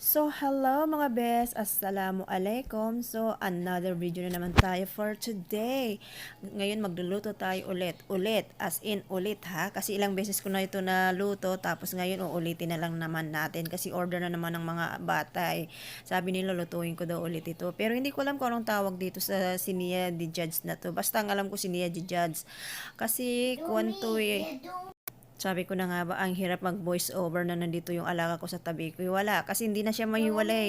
So, hello mga best. Assalamu alaikum. So, another video na naman tayo for today. Ngayon, magluluto tayo ulit. Ulit. As in, ulit ha. Kasi ilang beses ko na ito naluto. Tapos ngayon, uulitin na lang naman natin. Kasi order na naman ng mga bata eh. Sabi nila, lutuin ko daw ulit ito. Pero hindi ko alam kung anong tawag dito sa Sinia di Judge na to. Basta ang alam ko Sinia di Judge. Kasi, kwanto eh. Sabi ko na nga ba, ang hirap mag voice over na nandito yung alaga ko sa tabi ko. Wala, kasi hindi na siya mahiwalay.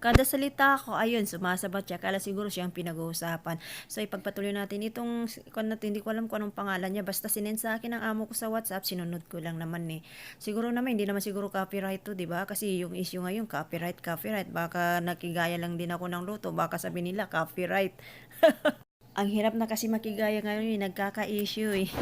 Kada salita ko, ayun, sumasabat siya. Kala siguro siya ang pinag-uusapan. So, ipagpatuloy natin itong, kung natin, hindi ko alam kung anong pangalan niya. Basta sinend sa akin ang amo ko sa WhatsApp, sinunod ko lang naman eh. Siguro naman, hindi naman siguro copyright to, di ba? Kasi yung issue ngayon, copyright, copyright. Baka nakigaya lang din ako ng luto. Baka sabi nila, copyright. ang hirap na kasi makigaya ngayon yung nagkaka-issue eh.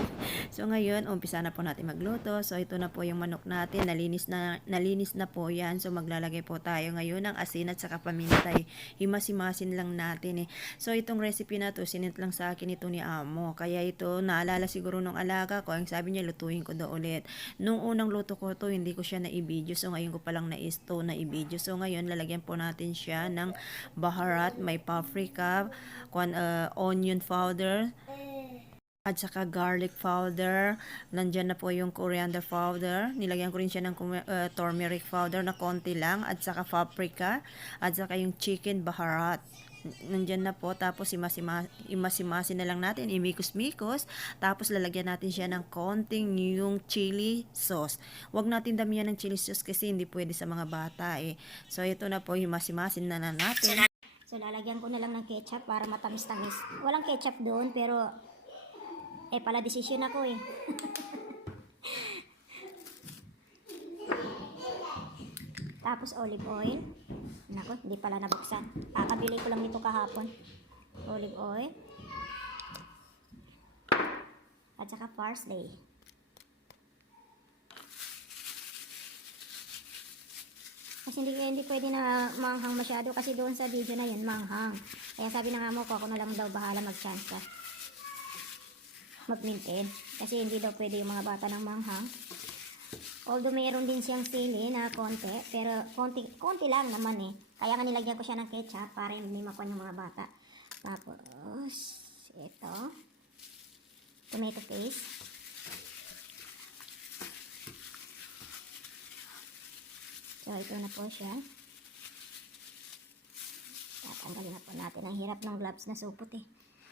So ngayon, umpisa na po natin magluto. So ito na po yung manok natin. Nalinis na, nalinis na po yan. So maglalagay po tayo ngayon ng asin at saka pamintay. Himasimasin lang natin eh. So itong recipe na to, sinit lang sa akin ito ni Amo. Kaya ito, naalala siguro nung alaga ko. Ang sabi niya, lutuin ko daw ulit. Nung unang luto ko to, hindi ko siya na-i-video. So ngayon ko palang na-isto na i-video. So ngayon, lalagyan po natin siya ng baharat, may paprika, kwan, uh, onion powder, at saka garlic powder. Nandyan na po yung coriander powder. Nilagyan ko rin siya ng uh, turmeric powder na konti lang. At saka paprika. At saka yung chicken baharat. Nandyan na po. Tapos imasima, imasimasin na lang natin. Imikos-mikos. Tapos lalagyan natin siya ng konting yung chili sauce. Huwag natin damihan ng chili sauce kasi hindi pwede sa mga bata eh. So ito na po. Imasimasin na, na natin. So lalagyan ko na lang ng ketchup para matamis-tamis. Walang ketchup doon pero eh pala desisyon ako eh. Tapos olive oil. Nako, hindi pala nabuksan. Kakabili ko lang nito kahapon. Olive oil. At saka parsley. Kasi hindi, hindi pwede na manghang masyado kasi doon sa video na yun, manghang. Kaya sabi ng amo ko, ako na lang daw bahala mag-chance ka. Mag-maintain. Kasi hindi daw pwede yung mga bata ng manghang. Although mayroon din siyang sili na konti, pero konti, konti lang naman eh. Kaya nga nilagyan ko siya ng ketchup para hindi makuha yung mga bata. Tapos, ito. Tomato paste. So, ito na po siya. Tatanggalin na po natin. Ang hirap ng gloves na supot eh.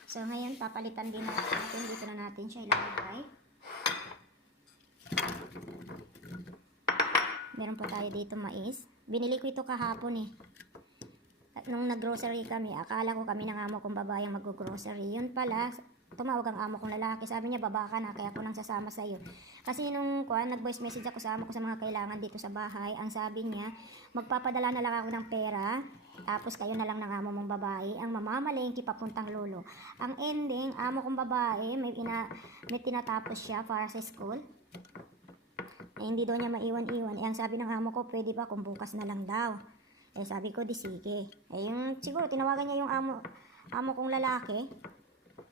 So, ngayon, papalitan din natin. Dito na natin siya ilalagay. Meron po tayo dito mais. Binili ko ito kahapon eh. At nung nag-grocery kami, akala ko kami ng amo kong babae ang mag-grocery. Yun pala, tumawag ang amo kong lalaki. Sabi niya, baba ka na, kaya ako nang sasama sa iyo. Kasi nung kuan, nag-voice message ako sa amo ko sa mga kailangan dito sa bahay. Ang sabi niya, magpapadala na lang ako ng pera, tapos kayo na lang ng amo mong babae ang mamamalengke papuntang lolo. Ang ending, amo kong babae, may, ina, may tinatapos siya para sa school. Eh, hindi daw niya maiwan-iwan. Eh, ang sabi ng amo ko, pwede ba kung bukas na lang daw. Eh, sabi ko, di sige. Eh, yung, siguro, tinawagan niya yung amo, amo kong lalaki,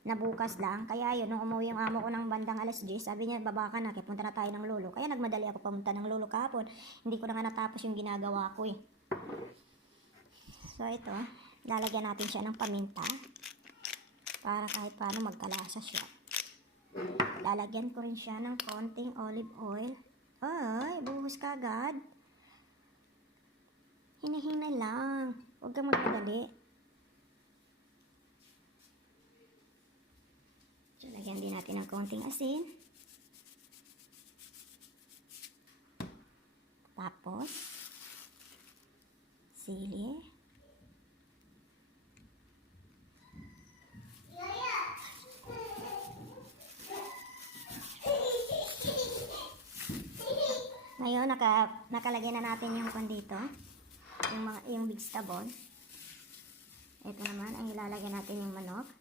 na bukas lang. Kaya yun, nung umuwi yung amo ko ng bandang alas 10, sabi niya, baba ka na, kaya punta na tayo ng lolo. Kaya nagmadali ako pumunta ng lolo kahapon. Hindi ko na nga natapos yung ginagawa ko eh. So, ito, lalagyan natin siya ng paminta. Para kahit paano magkalasa siya. Lalagyan ko rin siya ng konting olive oil. Ay, buhos ka agad. Hinahina lang. Huwag kang magpadali. Lagyan din natin ng konting asin. Tapos, sili. Ngayon, naka, nakalagay na natin yung pan dito. Yung, mga, yung vegetable. Ito naman, ang ilalagay natin yung manok.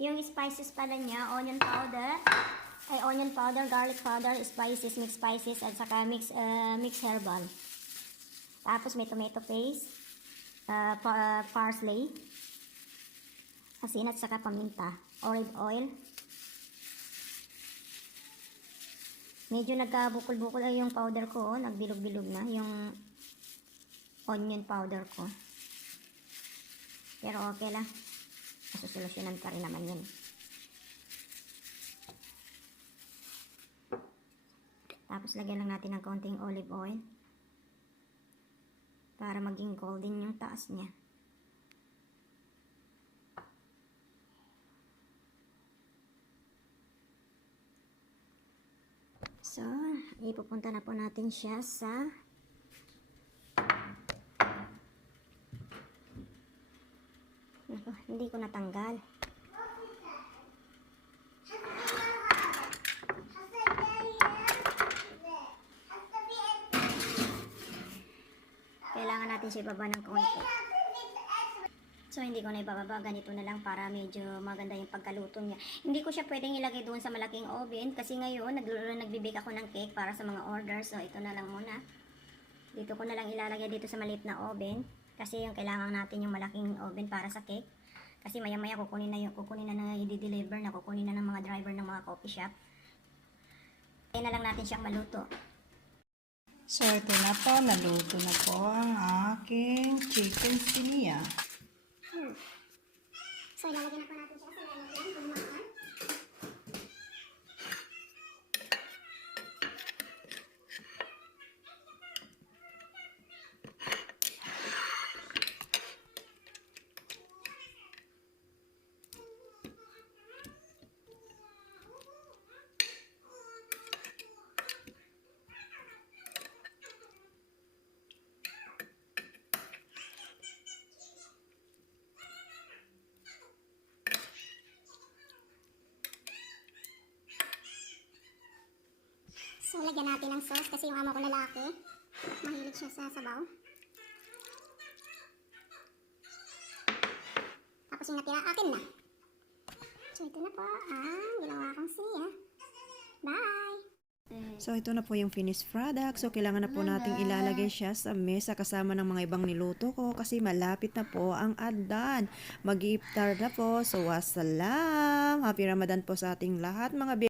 Yung spices pala niya, onion powder, ay onion powder, garlic powder, spices, mixed spices, at saka mix, uh, mix herbal. Tapos may tomato paste, uh, pa- parsley, asin at saka paminta, olive oil. Medyo nagkabukol-bukol ay yung powder ko, oh, nagbilog-bilog na yung onion powder ko. Pero okay lang. Masusolusyonan ka rin naman yun. Tapos lagyan lang natin ng konting olive oil. Para maging golden yung taas niya. So, ipupunta na po natin siya sa hindi ko natanggal. Kailangan natin siya ibaba ng konti. So, hindi ko na ibababa. Ganito na lang para medyo maganda yung pagkaluto niya. Hindi ko siya pwedeng ilagay doon sa malaking oven kasi ngayon nag nagbibig ako ng cake para sa mga orders. So, ito na lang muna. Dito ko na lang ilalagay dito sa maliit na oven kasi yung kailangan natin yung malaking oven para sa cake. Kasi maya-maya kukunin na yung kukunin na na i-deliver na kukunin na ng mga driver ng mga coffee shop. Kaya na lang natin siyang maluto. So, ito na po. Naluto na po ang aking chicken sinia. So, ilalagyan na po natin siya So, lagyan natin ng sauce kasi yung amo ko lalaki, mahilig siya sa sabaw. Tapos yung natira, akin na. So, ito na po ang ginawa kong siya. Bye! So, ito na po yung finished product. So, kailangan na po nating ilalagay siya sa mesa kasama ng mga ibang niluto ko kasi malapit na po ang adan. Mag-iftar na po. So, wassalam! Happy Ramadan po sa ating lahat mga